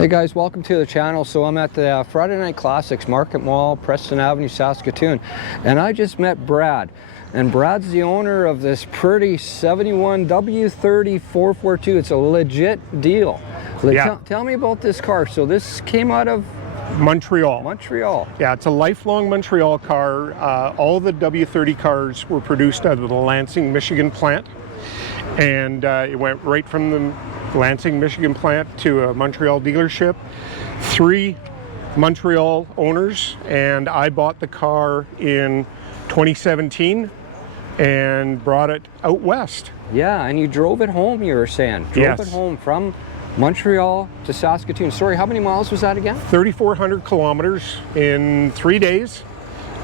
Hey guys, welcome to the channel. So I'm at the Friday Night Classics Market Mall, Preston Avenue, Saskatoon, and I just met Brad. And Brad's the owner of this pretty 71 W30 442. It's a legit deal. Yeah. Tell me about this car. So this came out of Montreal. Montreal. Yeah, it's a lifelong Montreal car. All the W30 cars were produced out of the Lansing, Michigan plant. And it went right from the Lansing, Michigan plant to a Montreal dealership. 3 Montreal owners, and I bought the car in 2017 and brought it out west. Yeah, and you drove it home, you were saying. Drove it home from Montreal to Saskatoon. Sorry, how many miles was that again? 3,400 kilometers in 3 days,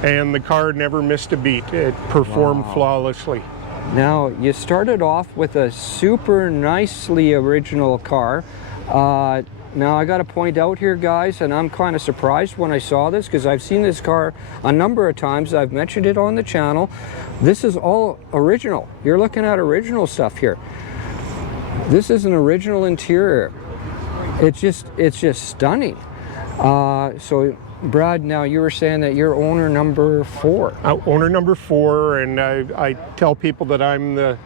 and the car never missed a beat. It performed flawlessly. Now, you started off with a super nicely original car. Now, I got to point out here, guys, and I'm kind of surprised when I saw this because I've seen this car a number of times. I've mentioned it on the channel. This is all original. You're looking at original stuff here. This is an original interior. It's just stunning. So, Brad, now you were saying that you're owner number 4. Owner number 4, and I tell people that I'm the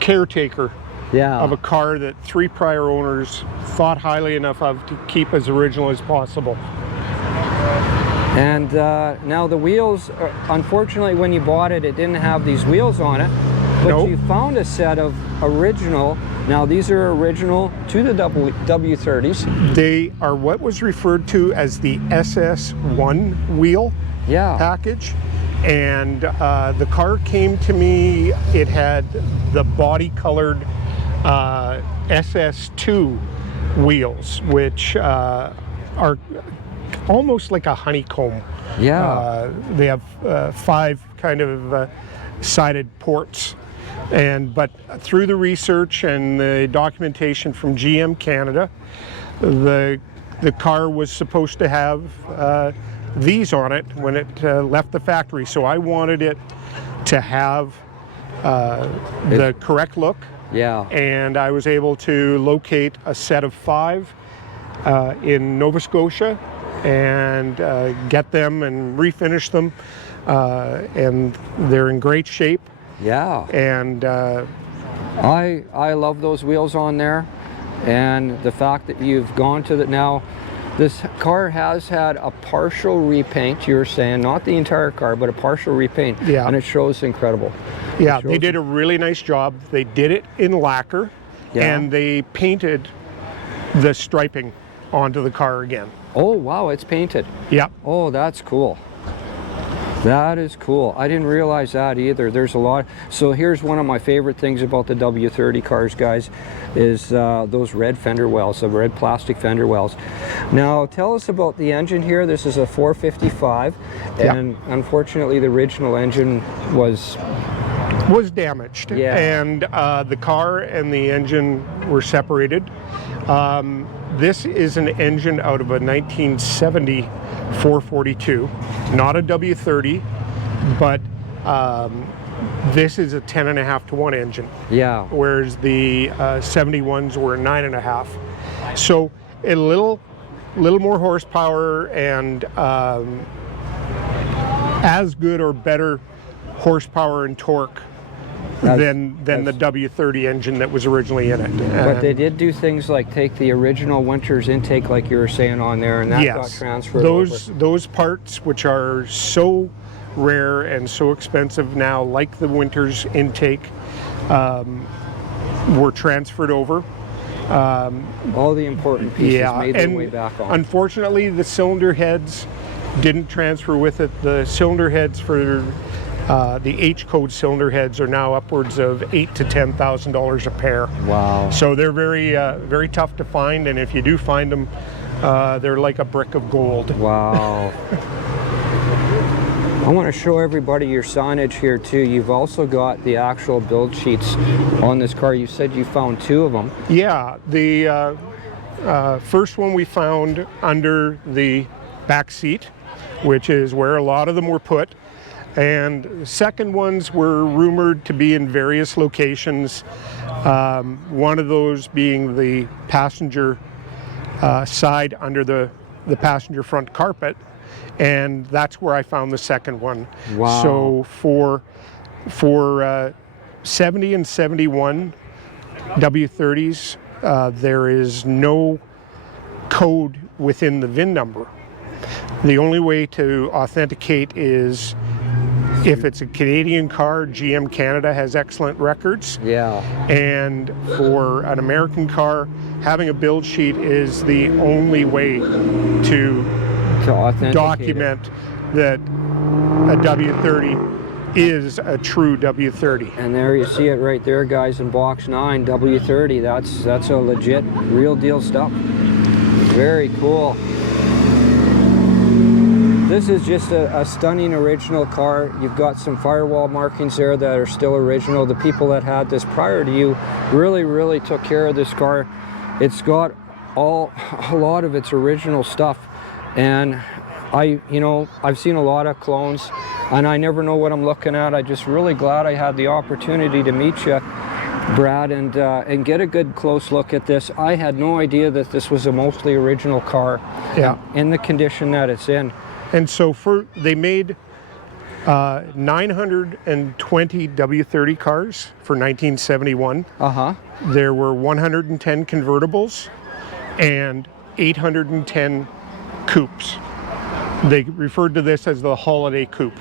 caretaker of a car that 3 prior owners thought highly enough of to keep as original as possible. And now the wheels, unfortunately when you bought it, it didn't have these wheels on it, but you found a set of original. Now these are original to the W30s. They are what was referred to as the SS1 wheel package. And the car came to me, it had the body colored SS2 wheels, which are almost like a honeycomb. Yeah. They have 5 kind of sided ports. But through the research and the documentation from GM Canada, the car was supposed to have these on it when it left the factory. So I wanted it to have the correct look. Yeah. And I was able to locate a set of 5 in Nova Scotia and get them and refinish them. And they're in great shape. Yeah. And I love those wheels on there, and the fact that you've gone to the now. This car has had a partial repaint, you're saying, not the entire car, but a partial repaint. Yeah. And it shows incredible. Yeah, they did a really nice job. They did it in lacquer, and they painted the striping onto the car again. Oh, wow, it's painted. Yeah. Oh, that's cool. That is cool. I didn't realize that either. There's a lot. So here's one of my favorite things about the W30 cars, guys, is those red fender wells, the red plastic fender wells. Now, tell us about the engine here. This is a 455, and unfortunately, the original engine was damaged. Yeah. And the car and the engine were separated. This is an engine out of a 1970 442, not a W30, but this is a 10.5-to-1 engine. Yeah. Whereas the 71s were 9.5. So a little more horsepower and as good or better horsepower and torque than the W30 engine that was originally in it. But they did do things like take the original Winters intake, like you were saying on there, and that got transferred over. Those parts, which are so rare and so expensive now, like the Winters intake, were transferred over. All the important pieces made their way back on. Unfortunately, the cylinder heads didn't transfer with it. The cylinder heads for the H-code cylinder heads are now upwards of $8,000 to $10,000 a pair. Wow! So they're very tough to find, and if you do find them, they're like a brick of gold. Wow! I want to show everybody your signage here too. You've also got the actual build sheets on this car. You said you found 2 of them. Yeah, the first one we found under the back seat, which is where a lot of them were put. And second ones were rumored to be in various locations. One of those being the passenger side under the passenger front carpet, and that's where I found the second one. Wow. So for 70 and 71 W30s, there is no code within the VIN number. The only way to authenticate is if it's a Canadian car. GM Canada has excellent records. Yeah. And for an American car, having a build sheet is the only way to authenticate document that a W30 is a true W30. And there you see it right there, guys, in box 9, W30. That's a legit, real deal stuff. Very cool. This is just a stunning original car. You've got some firewall markings there that are still original. The people that had this prior to you really took care of this car. It's got a lot of its original stuff. And I've seen a lot of clones, and I never know what I'm looking at. I'm just really glad I had the opportunity to meet you, Brad, and get a good close look at this. I had no idea that this was a mostly original car. Yeah. In the condition that it's in. And so they made 920 W30 cars for 1971. There were 110 convertibles and 810 coupes. They referred to this as the holiday coupe.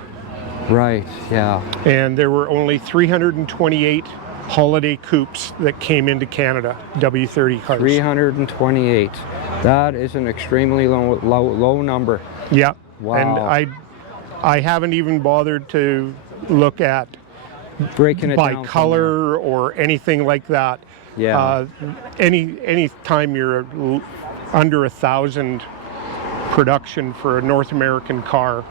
Right, yeah. And there were only 328 holiday coupes that came into Canada, W30 cars. 328. That is an extremely low number. Yeah. Wow. And I haven't even bothered to look at breaking it by down color or anything like that. Yeah. Any time you're under 1,000 production for a North American car,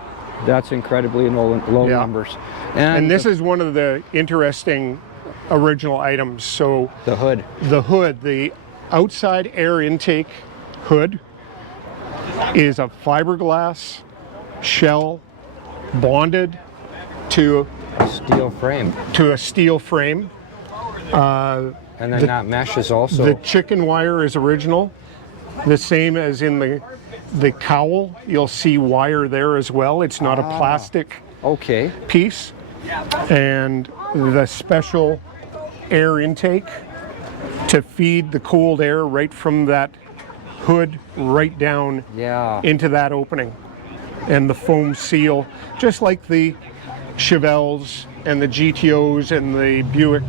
that's incredibly low numbers. And this is one of the interesting original items. So the hood, the outside air intake hood is a fiberglass shell bonded to a steel frame. And then that mesh is also... The chicken wire is original. The same as in the cowl. You'll see wire there as well. It's not a plastic piece. And the special air intake to feed the cooled air right from that hood right down into that opening. And the foam seal, just like the Chevelles and the GTOs and the Buick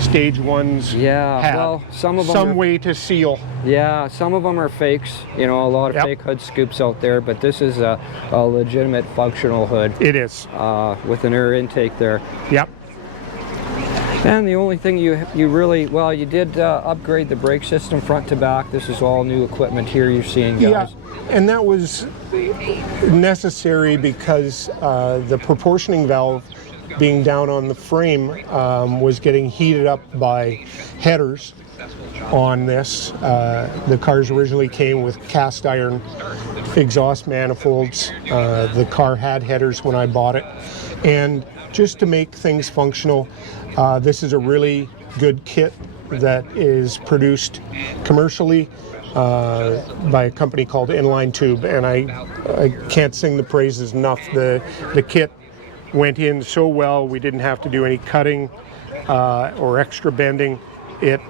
Stage 1s had. Well, some of them some way to seal. Yeah, some of them are fakes. A lot of fake hood scoops out there, but this is a legitimate functional hood. It is. With an air intake there. Yep. And the only thing you really, well, you did upgrade the brake system front to back. This is all new equipment here you're seeing, guys. Yeah, and that was necessary because the proportioning valve being down on the frame was getting heated up by headers on this. The cars originally came with cast iron exhaust manifolds. The car had headers when I bought it. And just to make things functional, this is a really good kit that is produced commercially by a company called Inline Tube, and I can't sing the praises enough. The kit went in so well, we didn't have to do any cutting or extra bending. It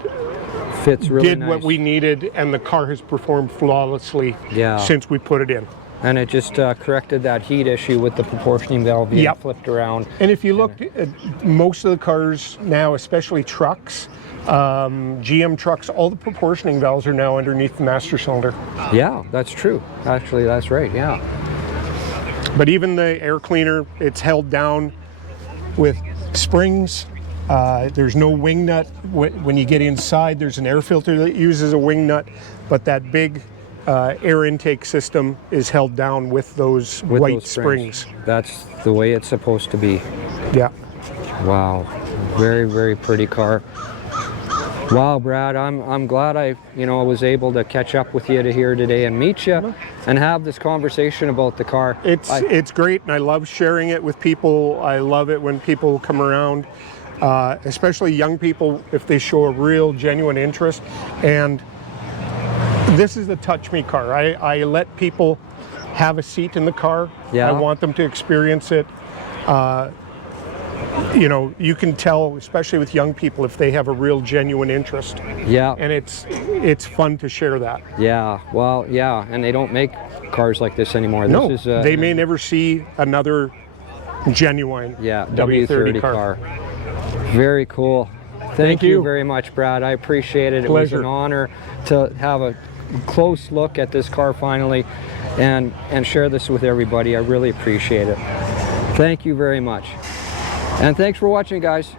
fits really did nice. what we needed, and the car has performed flawlessly since we put it in. And it just corrected that heat issue with the proportioning valve being flipped around. And if you look at most of the cars now, especially trucks, GM trucks, all the proportioning valves are now underneath the master cylinder. Yeah, that's true. Actually, that's right, yeah. But even the air cleaner, it's held down with springs. There's no wing nut. When you get inside, there's an air filter that uses a wing nut, but that big air intake system is held down with those white springs. That's the way it's supposed to be. Yeah. Wow. Very pretty car. Wow, Brad, I'm glad I was able to catch up with you here today and meet you and have this conversation about the car. It's great, and I love sharing it with people. I love it when people come around, especially young people, if they show a real genuine interest. And This is the touch me car. I let people have a seat in the car. Yeah. I want them to experience it. You know, you can tell, especially with young people, if they have a real genuine interest. Yeah. And it's fun to share that. Yeah. Well, yeah. And they don't make cars like this anymore. No, This is, they may never see another genuine W30 car. Very cool. Thank you you. very much, Brad. I appreciate it. It Pleasure. was an honor to have a close look at this car finally and share this with everybody. I really appreciate it. Thank you very much. And thanks for watching, guys.